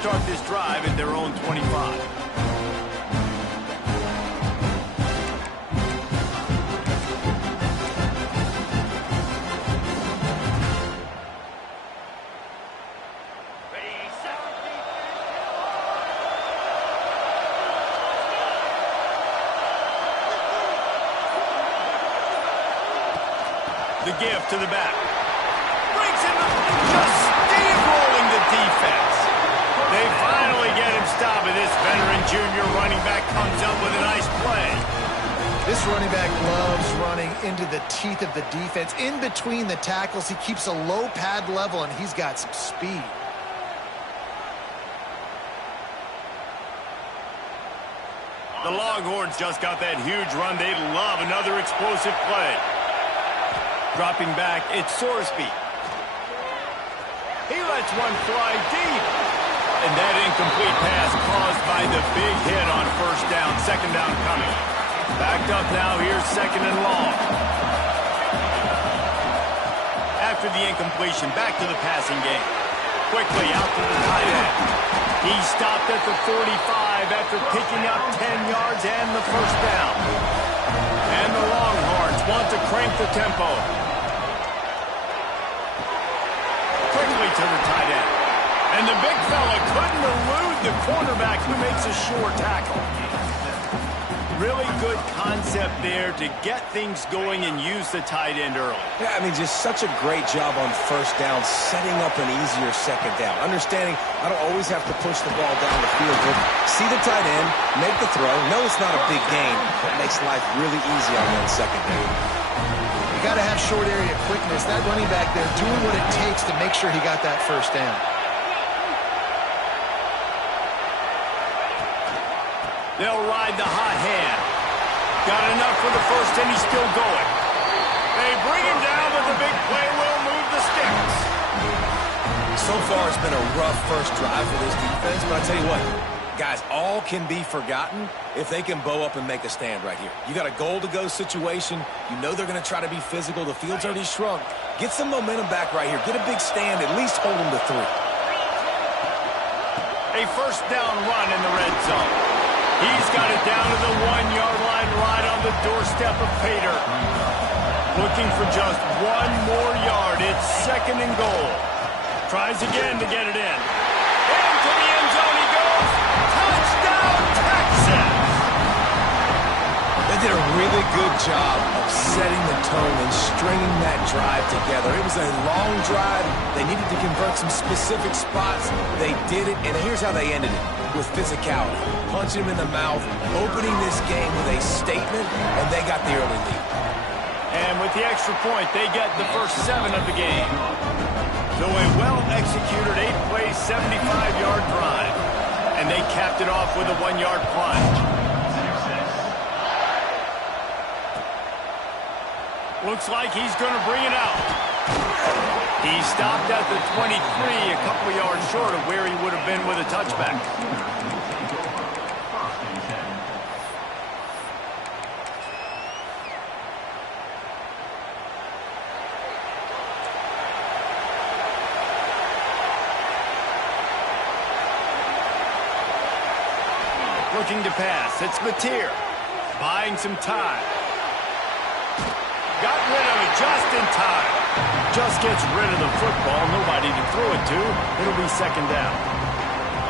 start this drive at their own 25. The give to the back. Breaks in just steamrolling the defense. They finally get him stopped, and this veteran junior running back comes up with a nice play. This running back loves running into the teeth of the defense. In between the tackles, he keeps a low pad level, and he's got some speed. The Longhorns just got that huge run. They love another explosive play. Dropping back, it's Sorsby. He lets one fly deep. And that incomplete pass caused by the big hit on first down. Second down coming. Backed up now, here's second and long. After the incompletion, back to the passing game. Quickly out to the tight end. He stopped at the 45 after picking up 10 yards and the first down. And the Longhorns want to crank the tempo. Quickly to the tight end. And the big fella couldn't elude the cornerback who makes a sure tackle. Really good concept there to get things going and use the tight end early. Yeah, I mean, just such a great job on first down, setting up an easier second down. Understanding I don't always have to push the ball down the field, but see the tight end, make the throw. No, it's not a big gain, but makes life really easy on that second down. You got to have short area quickness. That running back there doing what it takes to make sure he got that first down. They'll ride the hot hand. Got enough for the first, and he's still going. They bring him down, but the big play will move the sticks. So far, it's been a rough first drive for this defense, but I tell you what, guys, all can be forgotten if they can bow up and make a stand right here. You got a goal-to-go situation. You know they're going to try to be physical. The field's already shrunk. Get some momentum back right here. Get a big stand. At least hold them to 3. A first down run in the red zone. He's got it down to the 1-yard line right on the doorstep of Pater. Looking for just one more yard. It's second and goal. Tries again to get it in. Into the end zone he goes. Touchdown, Texas! They did a really good job of setting the tone and stringing that drive together. It was a long drive. They needed to convert some specific spots. They did it, and here's how they ended it. With physicality, punching him in the mouth, opening this game with a statement, and they got the early lead. And with the extra point, they get the first 7 of the game. So a well-executed 8-play, 75-yard drive. And they capped it off with a 1-yard plunge. Looks like he's going to bring it out. He stopped at the 23, a couple yards short of where he would have been with a touchback. Looking to pass, it's Mateer. Buying some time. Got rid of it just in time. Just gets rid of the football. Nobody to throw it to. It'll be second down.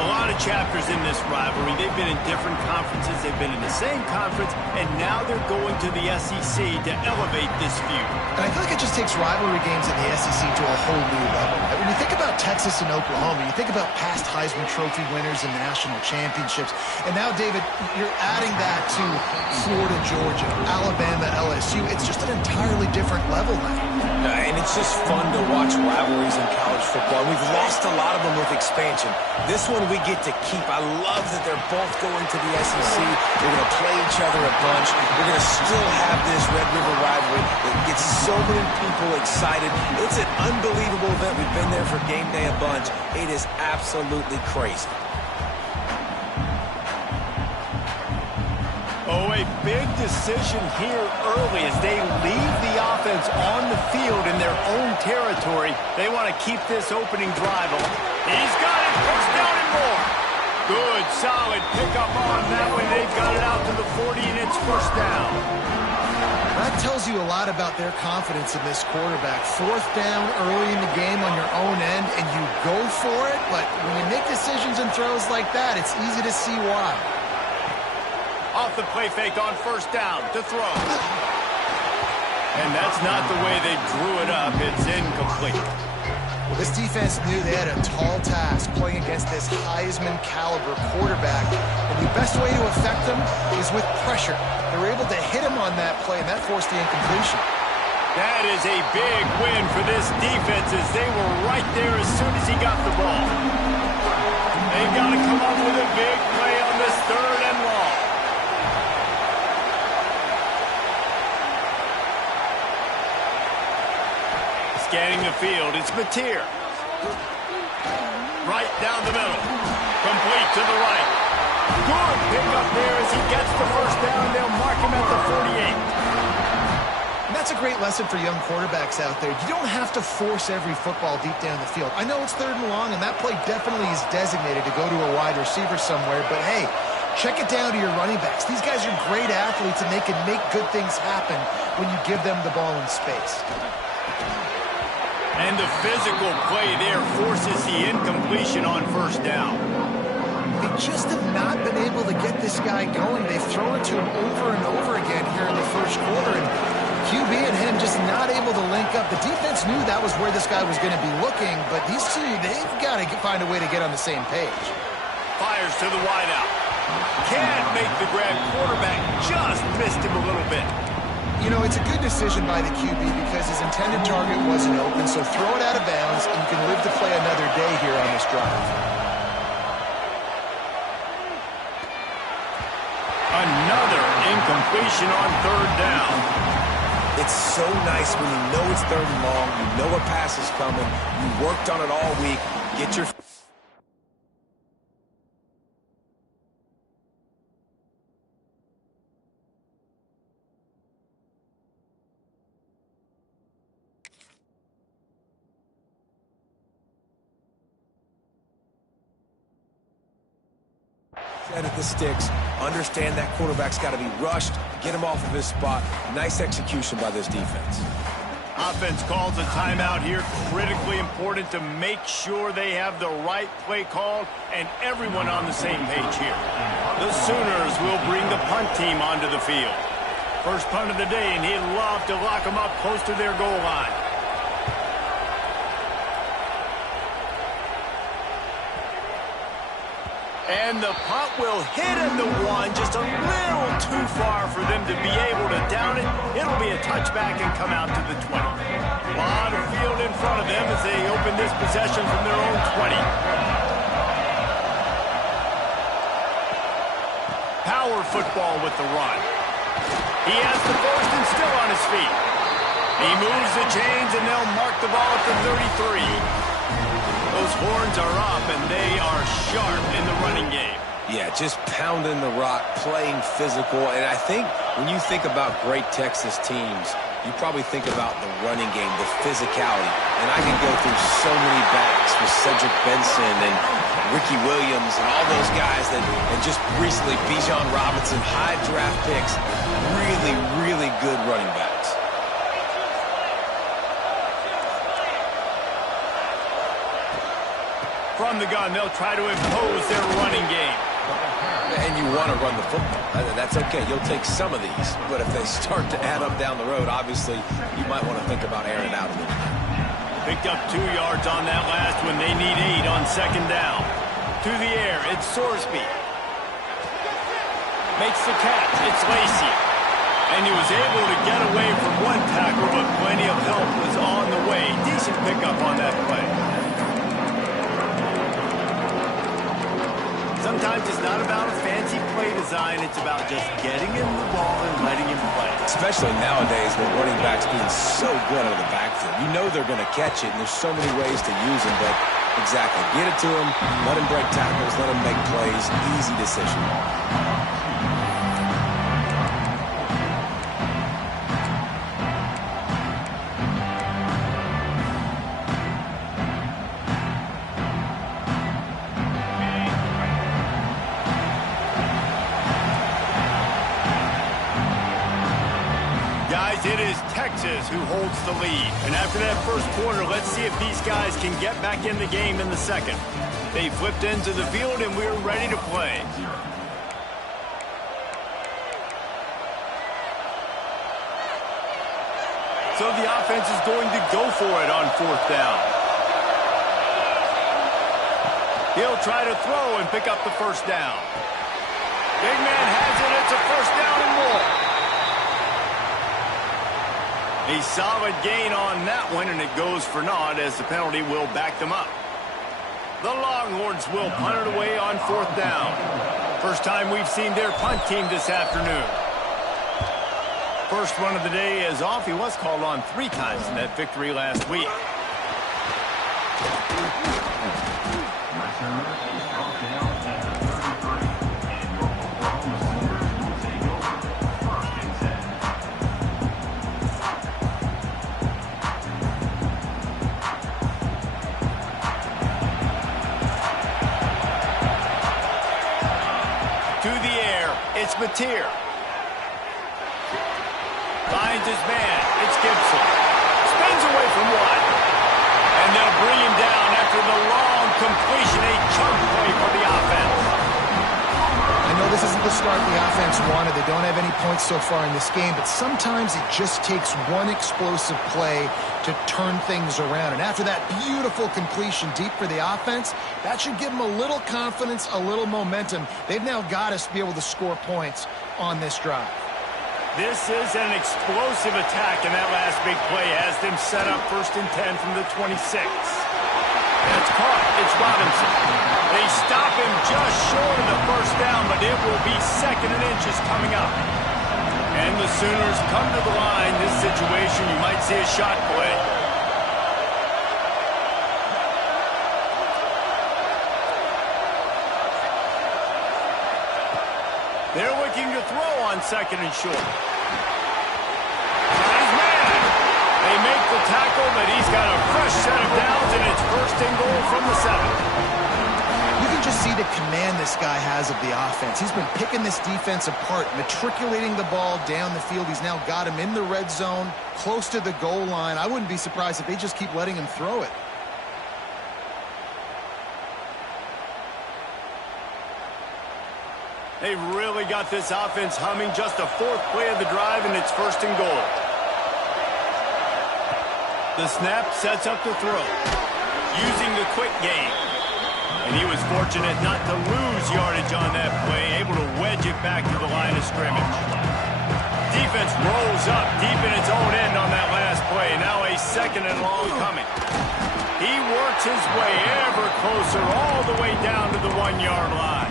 A lot of chapters in this rivalry. They've been in different conferences. They've been in the same conference. And now they're going to the SEC to elevate this feud. And I feel like it just takes rivalry games in the SEC to a whole new level. When you think about Texas and Oklahoma, you think about past Heisman Trophy winners and national championships. And now, David, you're adding that to Florida, Georgia, Alabama, LSU. It's just an entirely different level now. And it's just fun to watch rivalries in college football. We've lost a lot of them with expansion. This one we get to keep. I love that they're both going to the SEC. They're going to play each other a bunch. We're going to still have this Red River rivalry that gets so many people excited. It's an unbelievable event. We've been there for game day a bunch. It is absolutely crazy. Oh, a big decision here early as they leave the offense on the field in their own territory. They want to keep this opening drive on. He's got it, first down and more. Good, solid pickup on that one. They've got it out to the 40, and it's first down. That tells you a lot about their confidence in this quarterback. Fourth down early in the game on your own end, and you go for it, but when you make decisions and throws like that, it's easy to see why. Off the play fake on first down to throw. And that's not the way they drew it up. It's incomplete. Well, this defense knew they had a tall task playing against this Heisman-caliber quarterback, and the best way to affect them is with pressure. They were able to hit him on that play, and that forced the incompletion. That is a big win for this defense as they were right there as soon as he got the ball. They've got to come up with a big play on this third and long. Scanning the field, it's Mateer. Right down the middle. Complete to the right. Good pick up there as he gets the first down. They'll mark him at the 48. And that's a great lesson for young quarterbacks out there. You don't have to force every football deep down the field. I know it's third and long, and that play definitely is designated to go to a wide receiver somewhere, but hey, check it down to your running backs. These guys are great athletes, and they can make good things happen when you give them the ball in space. And the physical play there forces the incompletion on first down. They just have not been able to get this guy going. They've thrown it to him over and over again here in the first quarter, and QB and him just not able to link up. The defense knew that was where this guy was going to be looking, but these two, they've got to find a way to get on the same page. Fires to the wideout. Can't make the grab. Quarterback just missed him a little bit. You know, it's a good decision by the QB because his intended target wasn't open, so throw it out of bounds, and you can live to play another day here on this drive. Another incompletion on third down. It's so nice when you know it's third and long, you know a pass is coming, you worked on it all week, get your... at the sticks, understand that quarterback's got to be rushed, get him off of his spot. Nice execution by this defense. Offense calls a timeout here. Critically important to make sure they have the right play called and everyone on the same page here. The Sooners will bring the punt team onto the field. First punt of the day, and he'd love to lock them up close to their goal line. And the punt will hit in the one, just a little too far for them to be able to down it. It'll be a touchback and come out to the 20. A lot of field in front of them as they open this possession from their own 20. Power football with the run. He has the first and still on his feet. He moves the chains and they'll mark the ball at the 33. Those horns are up, and they are sharp in the running game. Yeah, just pounding the rock, playing physical. And I think when you think about great Texas teams, you probably think about the running game, the physicality. And I can go through so many backs with Cedric Benson and Ricky Williams and all those guys that, and just recently Bijan Robinson, high draft picks, really, really good running backs. From the gun, they'll try to impose their running game. And you want to run the football. That's okay. You'll take some of these. But if they start to add up down the road, obviously, you might want to think about airing it out a little bit. Picked up 2 yards on that last one. They need 8 on second down. To the air, it's Sorsby. Makes the catch. It's Lacy. And he was able to get away from one tackle, but plenty of help was on the way. Decent pickup on that play. Sometimes it's not about a fancy play design. It's about just getting him the ball and letting him play. Especially nowadays with running backs being so good out of the backfield. You know they're going to catch it, and there's so many ways to use them. But exactly, get it to him, let him break tackles, let him make plays. Easy decision. guys, it is Texas who holds the lead. And after that first quarter, let's see if these guys can get back in the game in the second. They flipped into the field, and we're ready to play. So the offense is going to go for it on fourth down. He'll try to throw and pick up the first down. Big man has it. It's a first down and more. A solid gain on that one, and it goes for naught as the penalty will back them up. The Longhorns will punt it away on fourth down. First time we've seen their punt team this afternoon. First run of the day is off. He was called on 3 times in that victory last week. To the air, it's Mateer. Finds his man. It's Gibson. Spins away from one. And they'll bring him down after the long completion. A chunk play for the offense. I know this isn't the start the offense wanted. They don't have any points so far in this game, but sometimes it just takes one explosive play to turn things around. And after that beautiful completion deep for the offense, that should give them a little confidence, a little momentum. They've now got us to be able to score points on this drive. This is an explosive attack, and that last big play has them set up 1st and 10 from the 26. And it's caught. It's Robinson. They stop him just short of the first down, but it will be 2nd and inches coming up. And the Sooners come to the line. This situation, you might see a shot play. They're looking to throw on 2nd and short. Got his man. They make the tackle, but he's got a fresh set of downs, and it's 1st and goal from the 7. You can just see the command this guy has of the offense. He's been picking this defense apart, matriculating the ball down the field. He's now got him in the red zone, close to the goal line. I wouldn't be surprised if they just keep letting him throw it. They really got this offense humming. Just a 4th play of the drive, and it's 1st and goal. The snap sets up the throw, using the quick game. And he was fortunate not to lose yardage on that play, able to wedge it back to the line of scrimmage. Defense rolls up deep in its own end on that last play. Now a 2nd and long coming. He works his way ever closer all the way down to the 1-yard line.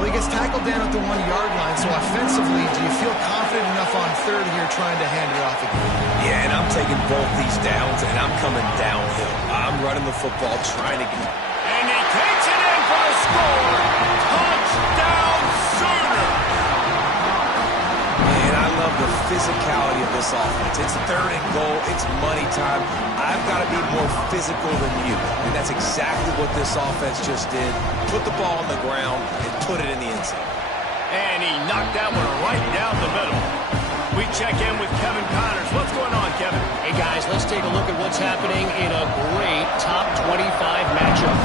Well, he gets tackled down at the 1-yard line, so offensively, do you feel confident enough on 3rd here trying to hand it off again? Yeah, and I'm taking both these downs, and I'm coming downhill. I'm running the football, trying to get... And he takes it in for a score. Touchdown, Sooners! Man, I love the physicality of this offense. It's 3rd and goal. It's money time. I've got to be more physical than you, and that's exactly what this offense just did. Put the ball on the ground and put it in the end zone. And he knocked that one right down the middle. We check in with Kevin Connors. What's going on, Kevin? Hey, guys, let's take a look at what's happening in a great top 25 matchup.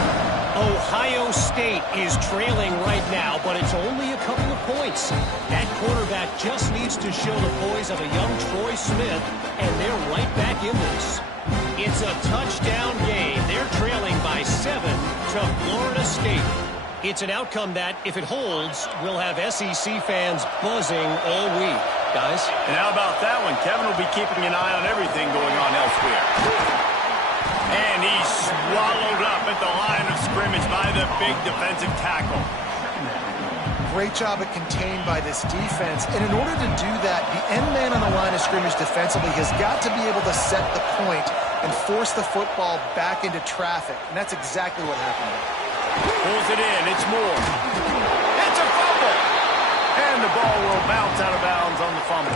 Ohio State is trailing right now, but it's only a couple of points. That quarterback just needs to show the poise of a young Troy Smith, and they're right back in this. It's a touchdown game. They're trailing by 7 to Florida State. It's an outcome that, if it holds, will have SEC fans buzzing all week. Guys? And how about that one? Kevin will be keeping an eye on everything going on elsewhere. And he's swallowed up at the line of scrimmage by the big defensive tackle. Great job at contained by this defense. And in order to do that, the end man on the line of scrimmage defensively has got to be able to set the point and force the football back into traffic. And that's exactly what happened there. Pulls it in. It's Moore. It's a fumble. And the ball will bounce out of bounds on the fumble.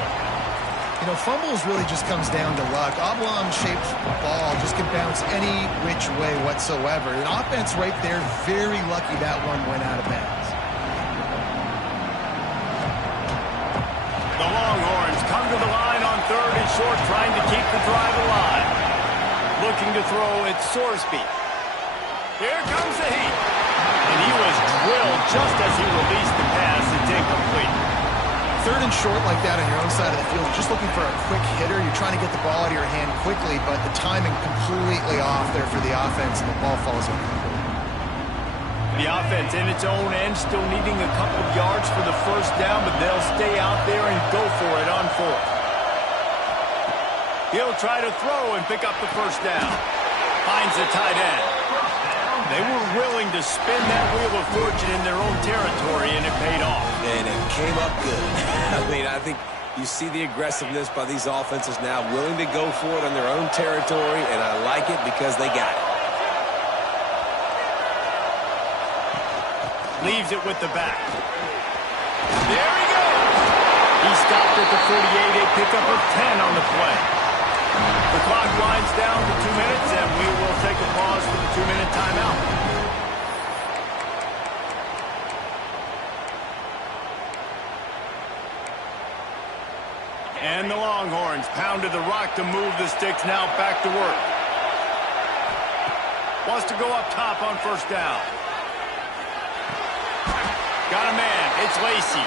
You know, fumbles really just comes down to luck. Oblong-shaped ball just can bounce any which way whatsoever. An offense right there, very lucky that one went out of bounds. The Longhorns come to the line on 3rd short, trying to keep the drive alive. Looking to throw, it's Sorsby. Here comes the heat. And he was drilled just as he released the pass. It's incomplete. Third and short like that on your own side of the field, you're just looking for a quick hitter. You're trying to get the ball out of your hand quickly, but the timing completely off there for the offense, and the ball falls incomplete. The offense in its own end, still needing a couple of yards for the first down, but they'll stay out there and go for it on fourth. He'll try to throw and pick up the first down. Finds the tight end. They were willing to spin that wheel of fortune in their own territory, and it paid off. And it came up good. I mean, I think you see the aggressiveness by these offenses now, willing to go for it on their own territory, and I like it because they got it. Leaves it with the back. There he goes. He stopped at the 48, a pickup of 10 on the play. The clock winds down to 2 minutes, and we will take a pause for the 2-minute timeout. And the Longhorns pounded the rock to move the Sticks now back to work. Wants to go up top on first down. Got a man. It's Lacy.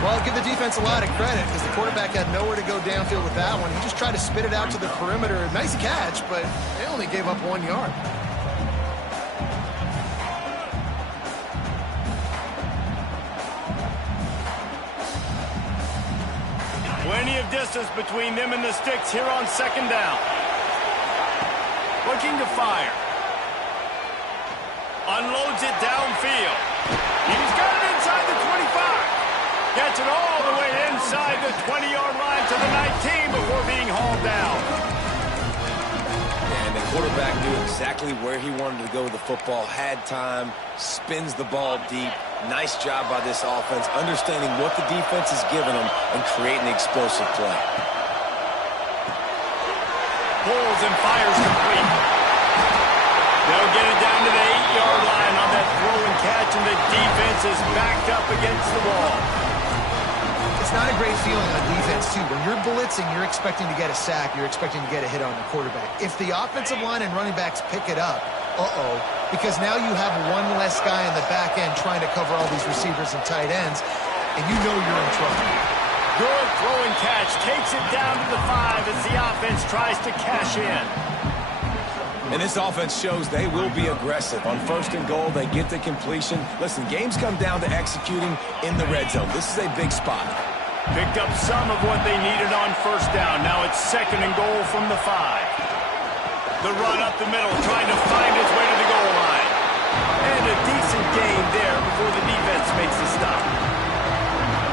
Well, I'll give the defense a lot of credit because the quarterback had nowhere to go downfield with that one. He just tried to spit it out to the perimeter. Nice catch, but they only gave up 1 yard. Plenty of distance between them and the Sticks here on second down. Looking to fire. Unloads it downfield. He's got it inside the 25. Gets it all the way inside the 20-yard line to the 19 before being hauled down. And the quarterback knew exactly where he wanted to go with the football, had time, spins the ball deep. Nice job by this offense, understanding what the defense is giving them and creating the explosive play. Pulls and fires complete. They'll get it down to the 8-yard line on that throw and catch, and the defense is backed up against the wall. It's not a great feeling on defense, too. When you're blitzing, you're expecting to get a sack. You're expecting to get a hit on the quarterback. If the offensive line and running backs pick it up, because now you have one less guy in the back end trying to cover all these receivers and tight ends, and you know you're in trouble. Good throw and catch. Takes it down to the 5 as the offense tries to cash in. And this offense shows they will be aggressive. On first and goal, they get the completion. Listen, games come down to executing in the red zone. This is a big spot. Picked up some of what they needed on first down. Now it's second and goal from the 5. The run up the middle, trying to find his way to the goal line. And a decent gain there before the defense makes the stop.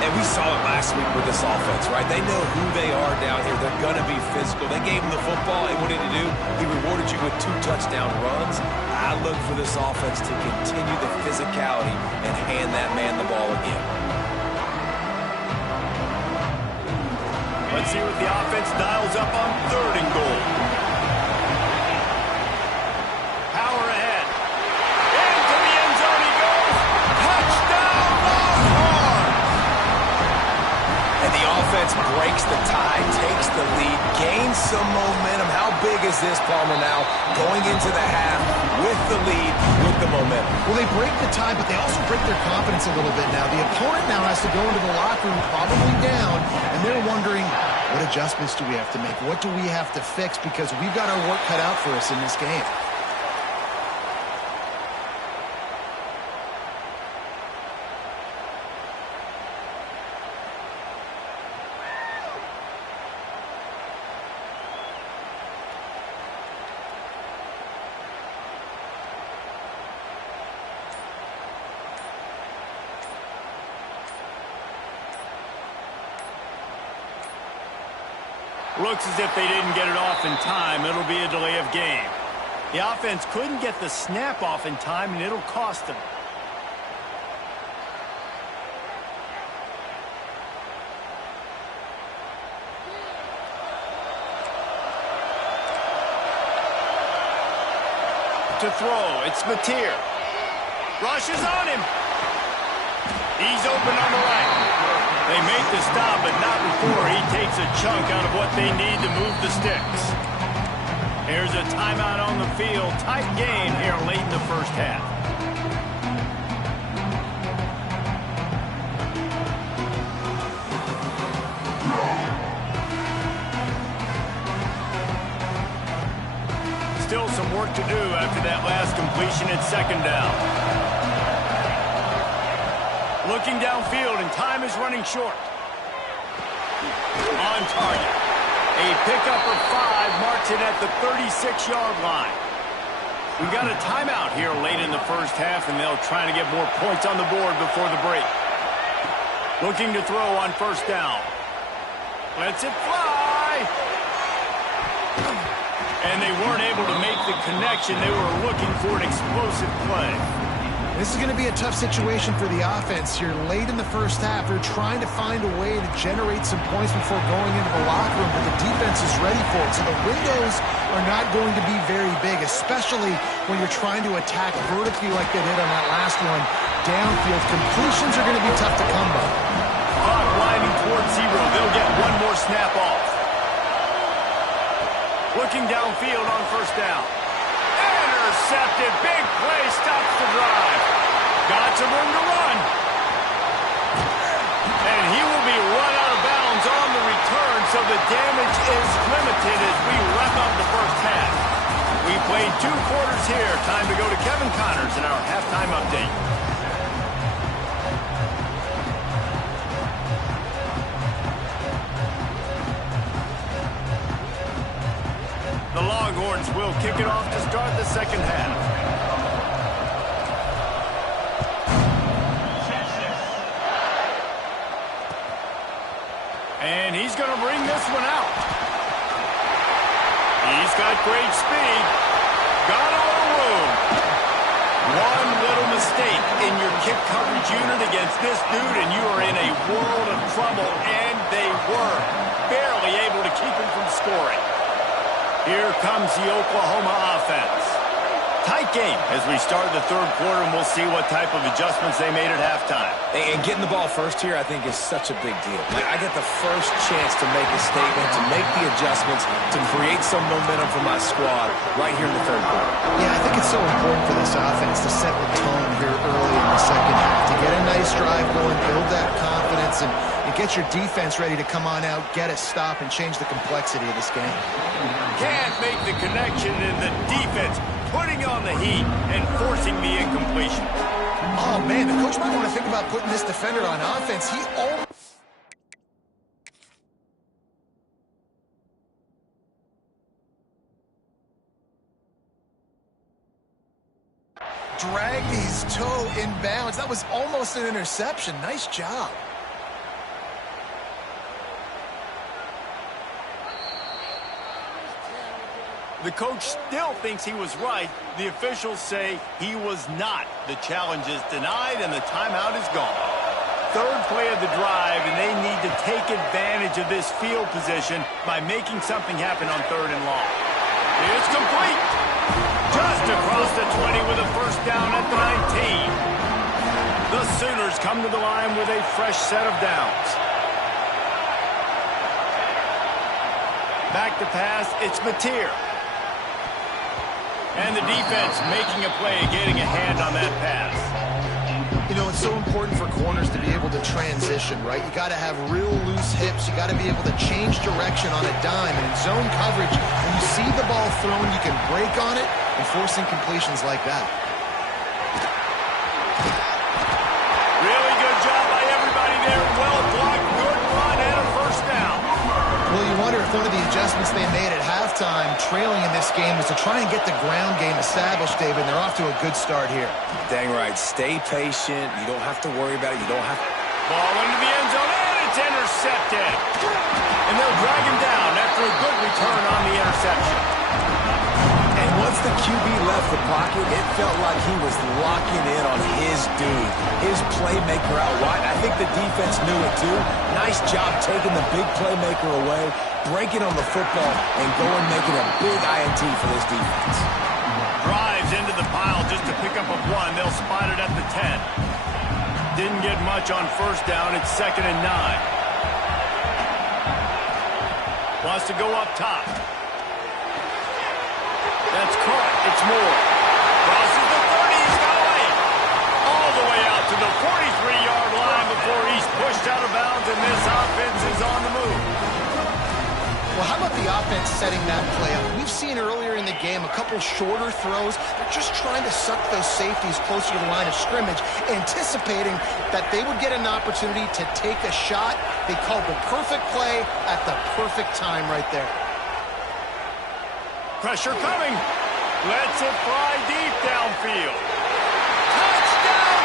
And we saw it last week with this offense, right? They know who they are down here. They're going to be physical. They gave him the football, and what did he do? He rewarded you with 2 touchdown runs. I look for this offense to continue the physicality and hand that man the ball again. Let's see what the offense dials up on third and goal. Power ahead. Into the end zone he goes. Touchdown, Longhorns! And the offense breaks the tie, takes the lead, gains some momentum. How big is this, Palmer, now? Going into the half with the lead, with the momentum. Well, they break the tie, but they also break their confidence a little bit now. The opponent now has to go into the locker room probably down, and they're wondering, what adjustments do we have to make? What do we have to fix? Because we've got our work cut out for us in this game. Looks as if they didn't get it off in time. It'll be a delay of game. The offense couldn't get the snap off in time, and it'll cost them. To throw, it's Mateer. Rushes on him. He's open on the right. They make the stop, but not before he takes scrapes a chunk out of what they need to move the sticks. Here's a timeout on the field. Tight game here late in the first half. Still some work to do after that last completion at second down. Looking downfield, and time is running short. On target. A pickup of 5 marks it at the 36-yard line. We've got a timeout here late in the first half, and they'll try to get more points on the board before the break. Looking to throw on first down. Lets it fly. And they weren't able to make the connection. They were looking for an explosive play. This is going to be a tough situation for the offense here late in the first half. They're trying to find a way to generate some points before going into the locker room, but the defense is ready for it. So the windows are not going to be very big, especially when you're trying to attack vertically like they did on that last one. Downfield completions are going to be tough to come by. Clock winding towards 0. They'll get one more snap off. Looking downfield on first down. Intercepted. Big play. Stops the drive. Got some room to run. And he will be run out of bounds on the return, so the damage is limited as we wrap up the first half. We played 2 quarters here. Time to go to Kevin Connors in our halftime update. The Longhorns will kick it off to start the second half. And he's going to bring this one out. He's got great speed. Got a little room. One little mistake in your kick coverage unit against this dude, and you are in a world of trouble, and they were barely able to keep him from scoring. Here comes the Oklahoma offense. Tight game as we start the third quarter, and we'll see what type of adjustments they made at halftime. And getting the ball first here, I think, is such a big deal. I get the first chance to make a statement, to make the adjustments, to create some momentum for my squad right here in the third quarter. Yeah, I think it's so important for this offense to set the tone here early in the second half, to get a nice drive going, build that confidence, and get your defense ready to come on out, get a stop, and change the complexity of this game. Can't make the connection, and the defense putting on the heat and forcing the incompletion. Oh, man, the coach might want to think about putting this defender on offense. He almost dragged his toe in bounds. That was almost an interception. Nice job. The coach still thinks he was right. The officials say he was not. The challenge is denied, and the timeout is gone. Third play of the drive, and they need to take advantage of this field position by making something happen on 3rd and long. It's complete. Just across the 20 with a first down at the 19. The Sooners come to the line with a fresh set of downs. Back to pass, it's Mateer. And the defense making a play, getting a hand on that pass. You know, it's so important for corners to be able to transition, right? You got to have real loose hips. You got to be able to change direction on a dime. And in zone coverage, when you see the ball thrown, you can break on it and force incompletions like that. Really good job by everybody there. Well blocked, good run, and a first down. Well, you wonder if one of the adjustments they made at halftime, trailing in this game, was to try and get the ground game established, David. And they're off to a good start here. Dang right. Stay patient. You don't have to worry about it. You don't have to. Ball into the end zone, and it's intercepted. And they'll drag him down after a good return on the interception. And once the QB left the pocket, it felt like he was locking in on his dude, his playmaker out wide. I think the defense knew it too. Nice job taking the big playmaker away, breaking on the football, and going making a big INT for this defense. Drives into the pile just to pick up a 1. They'll spot it at the 10. Didn't get much on first down. It's 2nd and 9. Wants to go up top. That's caught. It's Moore. Crosses the 30. He's got away. All the way out to the 43-yard line before he's pushed out of bounds, and this offense is on the move. Well, how about the offense setting that play up? We've seen earlier in the game a couple shorter throws. They're just trying to suck those safeties closer to the line of scrimmage, anticipating that they would get an opportunity to take a shot. They called the perfect play at the perfect time right there. Pressure coming. Lets it fly deep downfield. Touchdown!